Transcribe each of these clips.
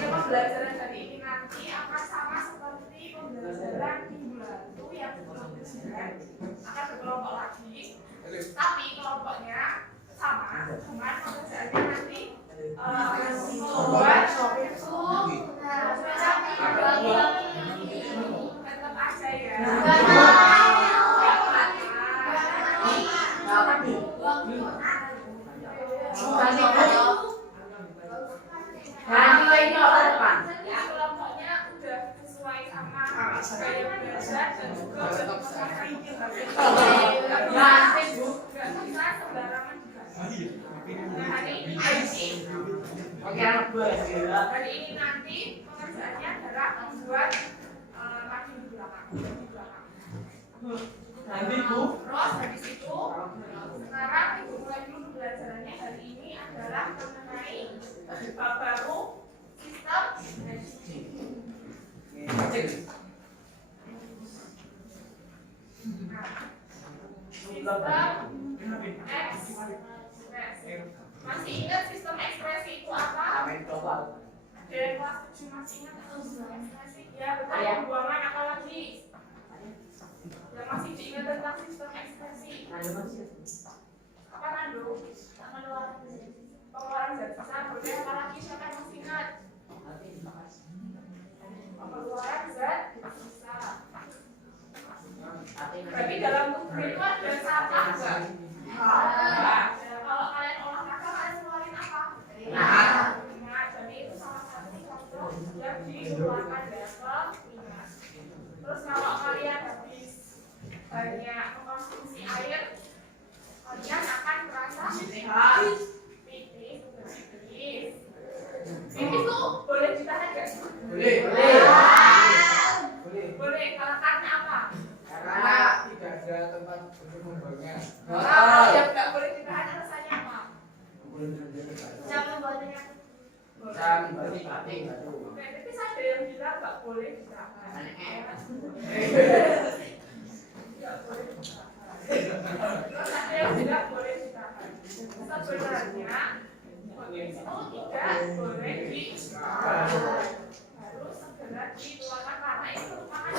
Pembelajaran dari ini nanti akan sama seperti pembelajaran minggu lalu yang belum diselesaikan. Akan berkelompok lagi, tapi kelompoknya sama, cuman pekerjaannya nanti membuat tetap aja ya. Kelompoknya udah sesuai sama gaya belajar dan juga nggak bisa sembarangan juga. Nah, hari ini nanti pekerjaannya adalah membuat kaki di belakang. Terus habis itu sekarang ibu mulai dulu pembelajarannya. Hari ini adalah mengenai bab baru sistem ekspresi. Masih ingat sistem ekspresi itu apa? Dari kelas 7 masih ingat sistem ekspresi? Ya, betul. Pembuangan apa lagi? Yang masih diingat tentang sistem ekspresi? Apa Nando? Pengeluaran zat sisa. Boleh apa lagi? Siapa yang masih ingat? Pengeluaran zat sisa. Berarti dalam tubuh itu ada sampah enggak? Kalau kalian olahraga, kalian keluarin apa? Ingat. Jadi itu salah satu contoh yang dikeluarkan level ingat. Terus kalau kalian habis banyak mengkonsumsi air, kalian akan merasa pipis. Pipis tuh boleh ditahan nggak? Boleh. Karena apa? Karena tidak ada tempat untuk membuangnya. Yang nggak boleh ditahan rasanya apa? Jangan batik. Oke, tapi ada yang bilang nggak boleh ditahan. Nggak boleh ditahan. Terus ada yang bilang boleh ditahan. Sebenarnya itu tidak boleh ditahan. Harus segera dikeluarkan karena itu merupakan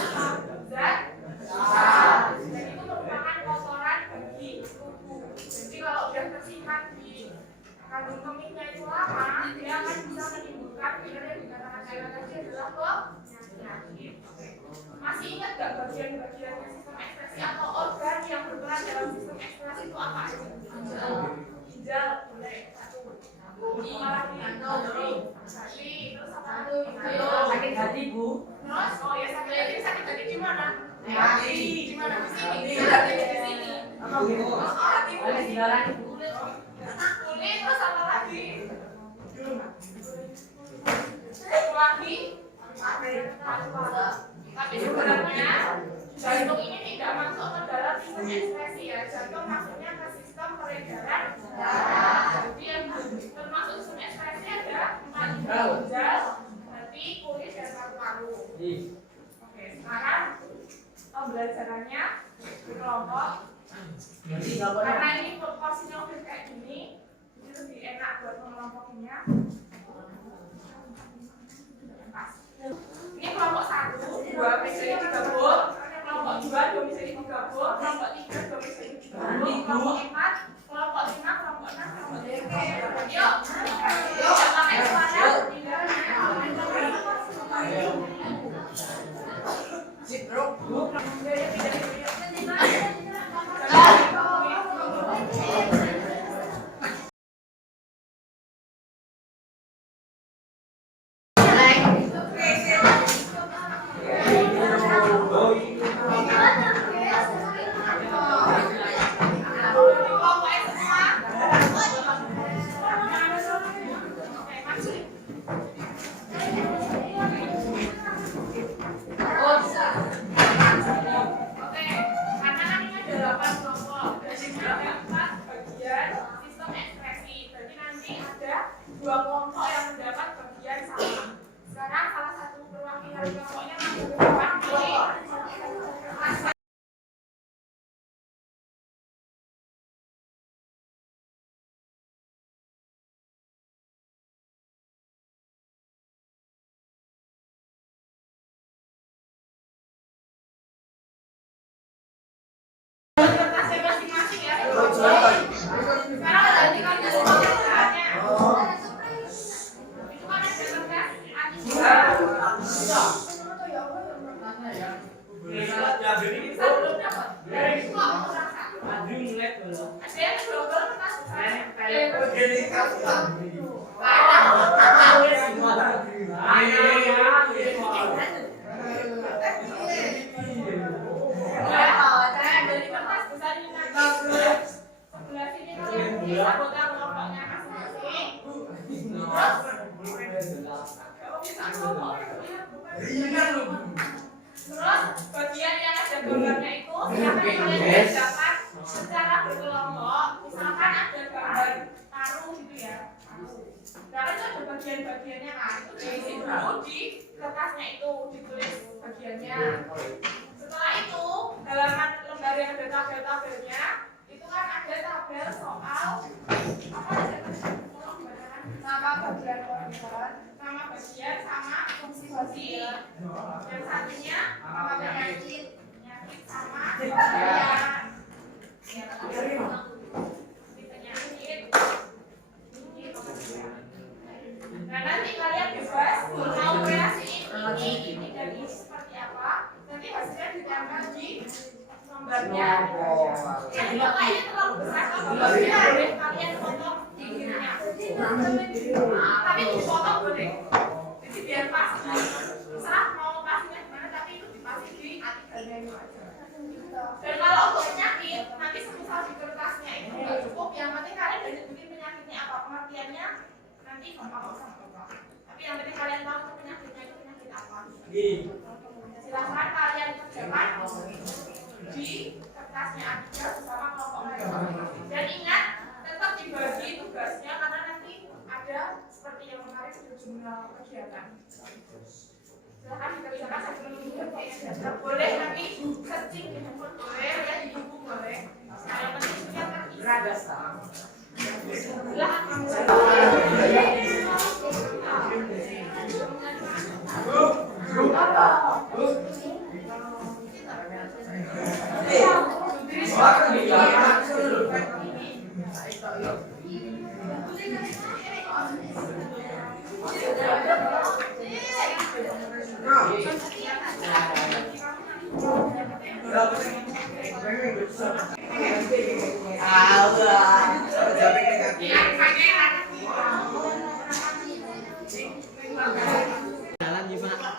zat dan itu merupakan kotoran bagi tubuh. Jadi kalau udah tersimpan di kandung kemihnya itu lama, dia akan bisa menimbulkan yang dikatakan saya tadi adalah penyakit. Masih ingat nggak bagian-bagiannya sistem ekspresi atau organ yang berperan dalam sistem ekspresi itu apa aja? Ginjal boleh satu. Hati, terus apa lagi? Sakit hati, Bu. Terus, sakit hati di mana? Hati. Di mana? Di sini. Di sini. Hati Ada di dalam, Bu. kulit, terus apa lagi? Satu lagi? Tapi sebenarnya jantung ini tidak masuk ke dalam sistem ekspresi ya. Jantung masuknya ke sistem peredaran darah. Jadi yang termasuk sistem ekspresi ada ginjal, hati, kulit, dan paru-paru. Oke, sekarang pembelajarannya di kelompok. Karena ini porsinya udah kayak gini, jadi lebih enak buat mengelompokinya. Ini kelompok 1, 2 bisa digabung, kelompok 2 bisa digabung, kelompok 3 bisa digabung, kelompok 4, kelompok 5, kelompok 6, kelompok 7. Yuk, pakai suara. Sip, bro. Dari kertas besar ini nanti sebelah sini kalian tulis anggota kelompoknya masing-masing. Kalau bisa ngomong, terus bagian yang ada gambarnya itu yang kalian kerjakan secara berkelompok. Misalkan ada gambar paru gitu ya. Karena itu ada bagian-bagiannya kan, itu diisi dulu di kertasnya itu, ditulis bagiannya. Setelah itu, halaman lembar yang ada tabel-tabelnya, itu kan ada tabel soal apa aja nama bagian pembuatan, nama bagian sama fungsi-fungsi. Yang satunya nama penyakit sama bagian penyakit. Nah nanti kalian bebas mau kreasiin ini dan ini seperti apa. Nanti hasilnya ditempel di lembarnya. Jadi kalau ini terlalu besar, kalian potong di kirinya. Tapi dipotong boleh. Jadi biar pas. Terserah mau pasnya gimana, tapi itu dipasang di atikanya itu aja. Dan kalau untuk penyakit, nanti semisal di kertasnya itu nggak cukup, yang penting kalian udah nyebutin penyakitnya apa, pengertiannya nanti gampang sama bapak. Tapi yang penting kalian tahu penyakitnya itu penyakit apa. Silahkan kalian kerjakan di kertasnya aja bersama kelompok lain. Dan ingat, tetap dibagi tugasnya karena nanti ada seperti yang kemarin sudah jumlah kegiatan. Silahkan dikerjakan sambil menunggu kerjanya. Boleh nanti searching di handphone boleh, ya di buku boleh. Nah, yang penting punya terisi. Silahkan jalan gimana?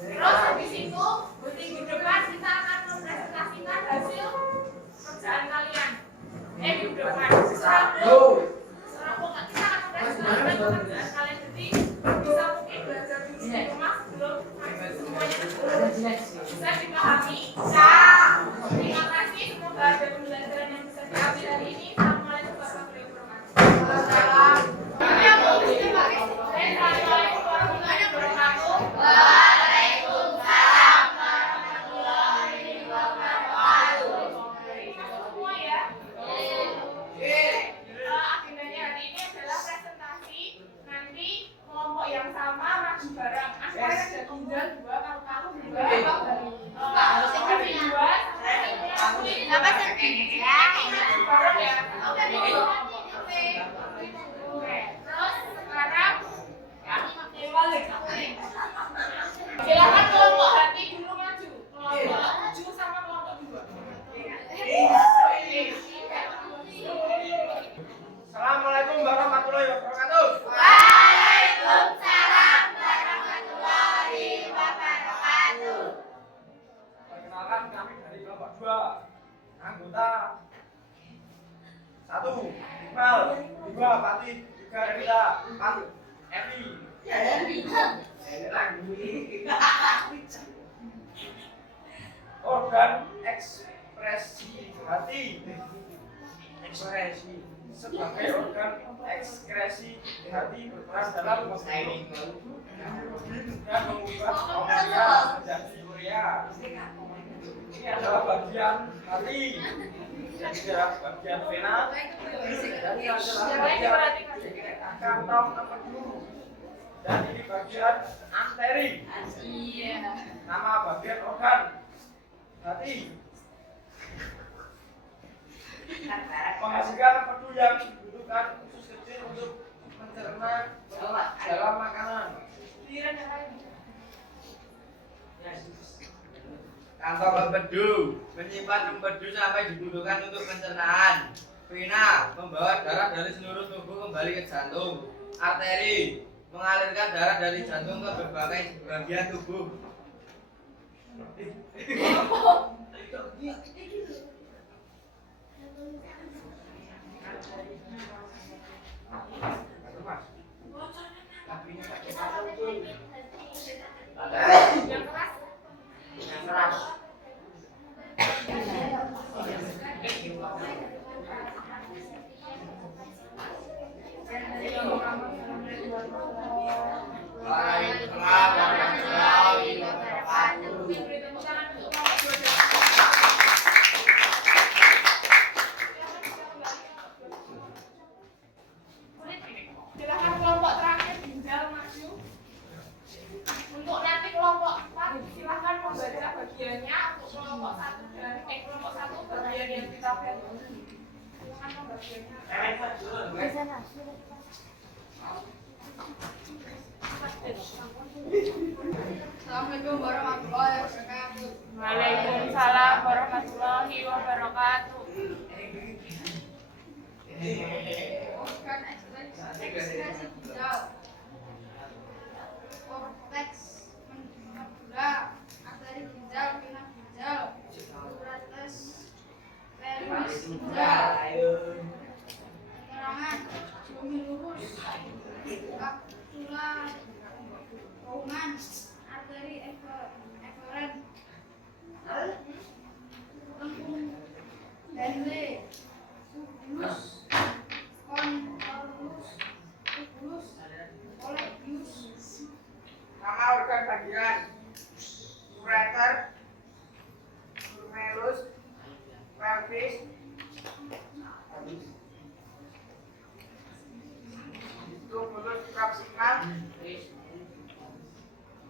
Terus habis itu minggu depan kita akan mempresentasikan hasil kerjaan kalian. Minggu depan Rabu kita akan mempresentasikan pekerjaan kalian. Jadi bisa mungkin belajar dulu di rumah sebelum semuanya bisa dipahami. Terima kasih, semoga ada pembelajaran yang bisa diambil hari ini. Assalamualaikum warahmatullahi wabarakatuh. Assalamualaikum warahmatullahi wabarakatuh. kami dari kelompok 2. Anggota 1 Iqbal, 2 Fatih, 3 Rita, 4 Evi. Organ ekspresi hati. Ekspresi sebagai organ ekskresi hati berperan dalam dan mengubah amonia menjadi urea. Ini adalah bagian hati. Jadi adalah bagian vena. Ini adalah bagian kantong empedu. Dan ini bagian arteri. Nama bagian organ hati. Menghasilkan empedu yang dibutuhkan usus kecil untuk mencerna dalam makanan. Kantong empedu menyimpan empedu sampai dibutuhkan untuk pencernaan. Vena membawa darah dari seluruh tubuh kembali ke jantung. Arteri mengalirkan darah dari jantung ke berbagai bagian tubuh. Yang keras. Yang keras. Waalaikumsalam warahmatullahi wabarakatuh. Beri tepuk tangan untuk silakan kelompok terakhir ginjal maju. Untuk nanti kelompok 4 silakan membaca bagiannya. Untuk kelompok 1 dan kelompok 1 bagian yang kita pilih. Silakan pembagiannya. Assalamualaikum warahmatullahi wabarakatuh. Waalaikumsalam warahmatullahi wabarakatuh. Organ ekspresi ginjal. Korteks medulla, arteri ginjal, vena ginjal, uretes, pelvis ginjal, penerangan, bumi lurus, kapsula, bohongan, arteri eferen, lengkung, dendle, subulus, konvolus, tubulus, kolegius. Nama organ bagian ureter, glomerulus, pelvis, tubulus proximal,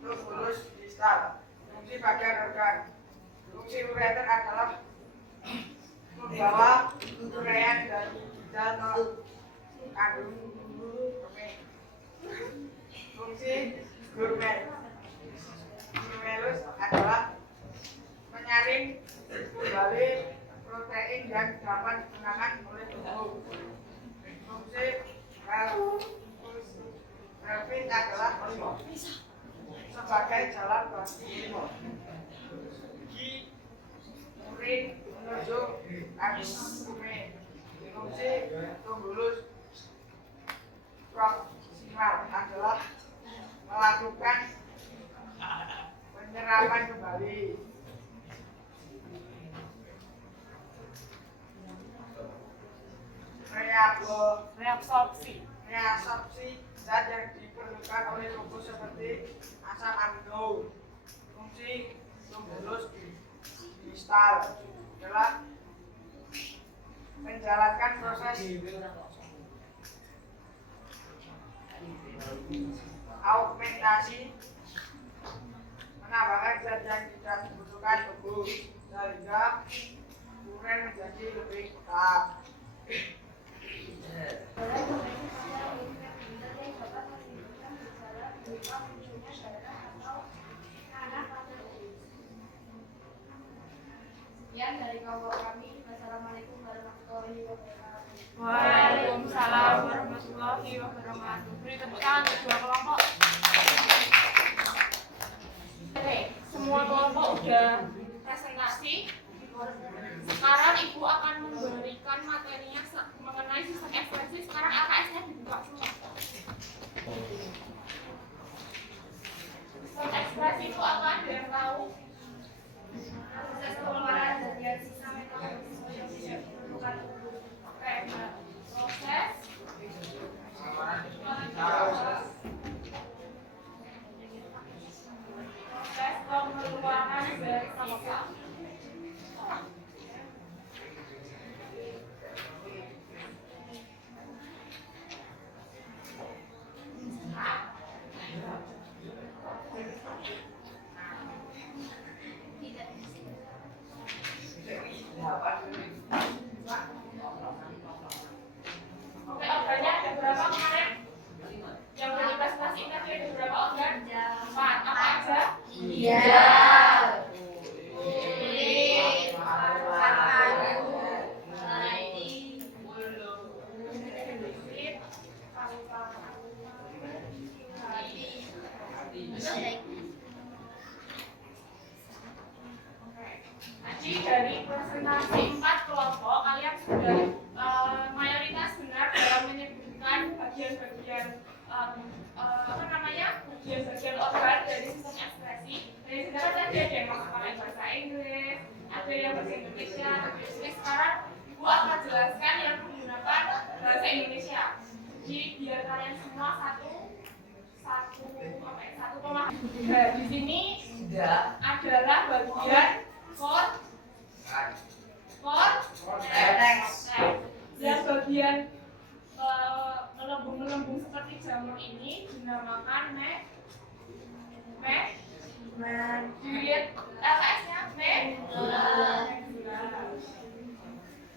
tubulus distal. Fungsi bagian organ. Fungsi ureter adalah membawa urea dari ginjal ke kandung kemih. Fungsi glomerulus adalah menyaring kembali protein yang dapat digunakan oleh tubuh. Fungsi pelvis adalah sebagai jalan bagi gi, urin menuju kandung kemih. Fungsi tubulus proximal adalah melakukan penyerapan kembali. Reabsorpsi zat yang diperlukan oleh tubuh seperti asam amino. Fungsi tubulus distal adalah menjalankan proses augmentasi, menambahkan zat yang tidak dibutuhkan tubuh sehingga urin menjadi lebih pekat. Sekian dari kelompok kami. Wassalamualaikum warahmatullahi wabarakatuh. Waalaikumsalam warahmatullahi wabarakatuh. Beri tepuk tangan untuk dua kelompok. Oke, semua kelompok udah presentasi. konsentrasi. Sekarang Ibu akan memberikan materinya mengenai sistem ekspresi. Sekarang LKS-nya dibuka semua. Sistem ekspresi itu apa? Ada yang tahu? Proses pengeluaran bagian sisa metabolisme yang tidak diperlukan tubuh. Oke, proses pengeluaran dari sisa. Oke, organnya ada berapa kemarin? Yang udah dipresentasiin tadi ada berapa organ? 4. Apa aja? Kulit, paru-paru, hati, Kulit, paru-paru, hati. Tadi dari presentasi 4 kelompok kalian sudah mayoritas benar dalam menyebutkan bagian-bagian bagian-bagian organ dari sistem ekspresi. Dari sekarang tadi ada yang masuk pakai bahasa Inggris, ada yang bahasa Indonesia. Jadi sekarang Ibu akan jelaskan yang menggunakan bahasa Indonesia. Jadi biar kalian semua satu pemahaman. Nah, di sini adalah bagian yang bagian melembung-melembung seperti jamur ini dinamakan duit LS-nya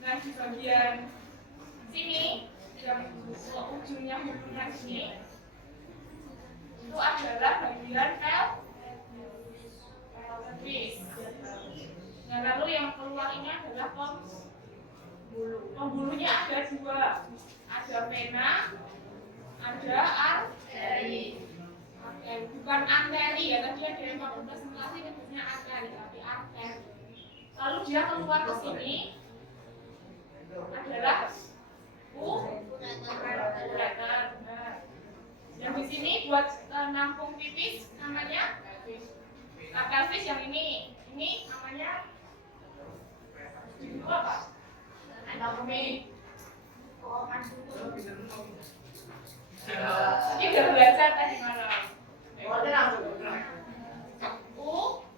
Nah, di bagian sini yang ujungnya hubungan sini itu adalah bagian pelvis. Nah, lalu yang keluar ini adalah pembuluhnya ada 2, ada vena, ada arteri. Bukan arteri ya, tadi ada yang fakultas simulasi nyebutnya arteri, tapi arteri. Lalu dia keluar ke sini adalah ureter. Yang di sini buat nampung pipis namanya pelvis. Yang ini namanya apa? Anatomi. Ini udah belajar tadi malam.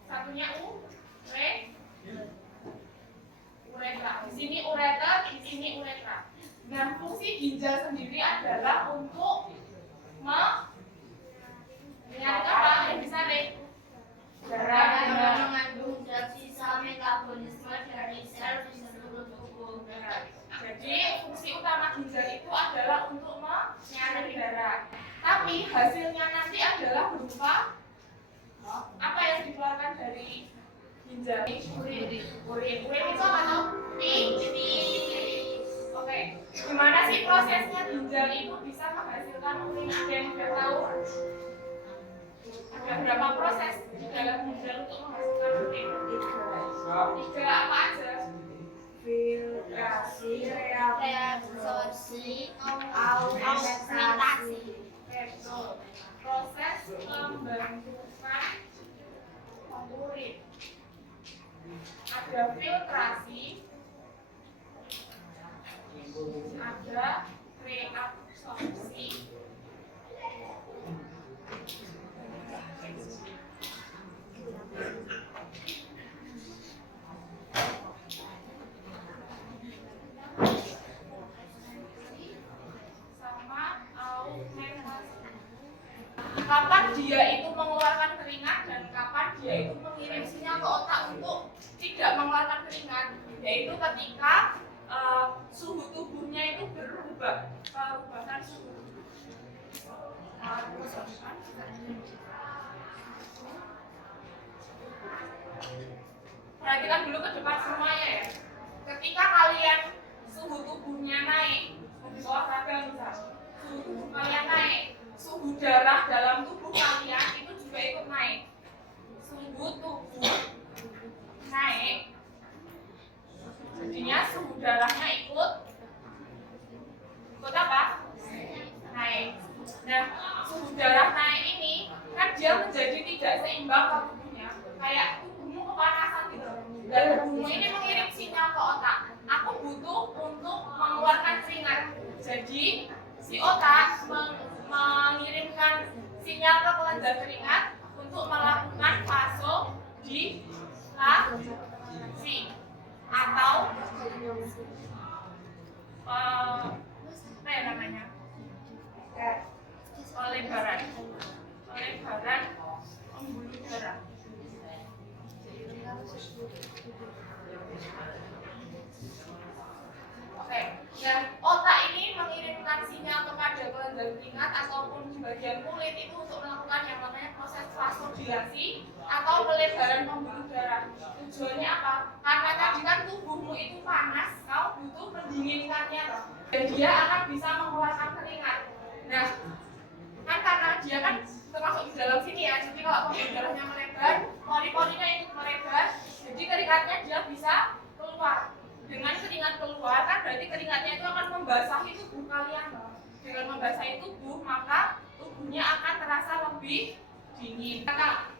Satunya uretra. Di sini ureter, di sini uretra. Nah, fungsi ginjal sendiri adalah untuk menyaring apa? Yang bisa deh. Darah mengandung zat sisa metabolisme dari sel di seluruh tubuh. Jadi fungsi utama ginjal itu adalah untuk menyaring darah. Tapi hasilnya nanti adalah berupa apa yang dikeluarkan dari ginjal? Urin itu apa tuh? Oke. Gimana sih prosesnya ginjal itu bisa menghasilkan urin? Ada yang sudah tahu? Ada berapa proses di dalam ginjal untuk menghasilkan urin? 3 apa aja? Filtrasi, reabsorpsi, fermentasi. Betul. Proses pembentukan urin. Ada filtrasi, ada reabsorpsi, kapan dia itu mengeluarkan keringat dan kapan dia itu mengirim sinyal ke otak untuk tidak mengeluarkan keringat, yaitu ketika suhu tubuhnya itu berubah, perubahan suhu. Perhatikan dulu ke depan semuanya ya. Ketika kalian suhu tubuhnya naik, olahraga misalnya, suhu tubuh kalian naik, suhu darah dalam tubuh kalian itu juga ikut naik. Suhu tubuh naik, dan keringat untuk melakukan vasodilasi atau apa ya namanya, pelebaran pembuluh darah. Oke, nah otak ini mengirimkan sinyal kepada kelenjar keringat ataupun di bagian kulit itu untuk melakukan yang namanya proses vasodilasi atau pelebaran pembuluh darah. Tujuannya apa? Karena tadi kan tubuhmu itu panas, kau butuh mendinginkannya loh. Dan dia akan bisa mengeluarkan keringat. Nah, kan karena dia kan termasuk di dalam sini ya, jadi kalau pembuluh darahnya melebar, pori-porinya ikut melebar, jadi keringatnya dia bisa keluar. Dengan keringat keluar kan berarti keringatnya itu akan membasahi tubuh kalian loh. Dengan membasahi tubuh maka tubuhnya akan terasa lebih dingin. Kakak,